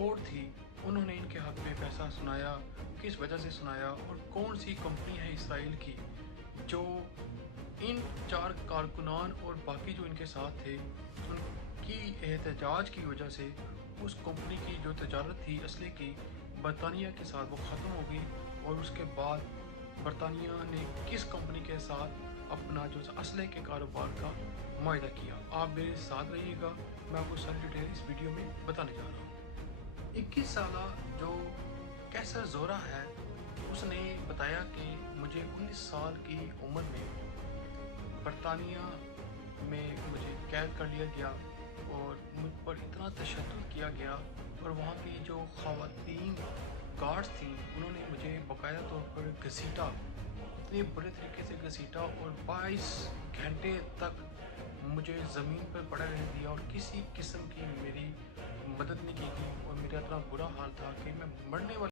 Court تھی انہوں نے ان کے حق میں فیصلہ سنایا، کس وجہ سے سنایا اور کون سی کمپنی ہے اسرائیل کی جو ان 4 کارکنان اور باقی جو ان کے ساتھ تھے ان کی احتجاج کی وجہ سے اس کمپنی کی جو تجارت تھی اسلحے کی برطانیہ کے ساتھ وہ ختم ہو گئی، اور اس کے بعد برطانیہ نے کس کمپنی کے ساتھ اپنا جو اسلحے کے کاروبار کا معاہدہ کیا۔ آپ میرے ساتھ رہیے گا، میں آپ کو ساری ڈیٹیل اس ویڈیو میں بتانے جا رہا ہوں۔ 21 سالہ جو کیسر زورا ہے اس نے بتایا کہ مجھے 19 سال کی عمر میں برطانیہ میں مجھے قید کر لیا گیا اور مجھ پر اتنا تشدد کیا گیا، اور وہاں کی جو خواتین گارڈز تھیں انہوں نے مجھے باقاعدہ طور پر گھسیٹا، اتنے بڑے طریقے سے گھسیٹا اور 22 گھنٹے تک مجھے زمین پر پڑا رہنے دیا، اور کسی قسم کی میری مدد نہیں کی گئی، اور میرا اتنا برا حال تھا کہ میں مرنے والا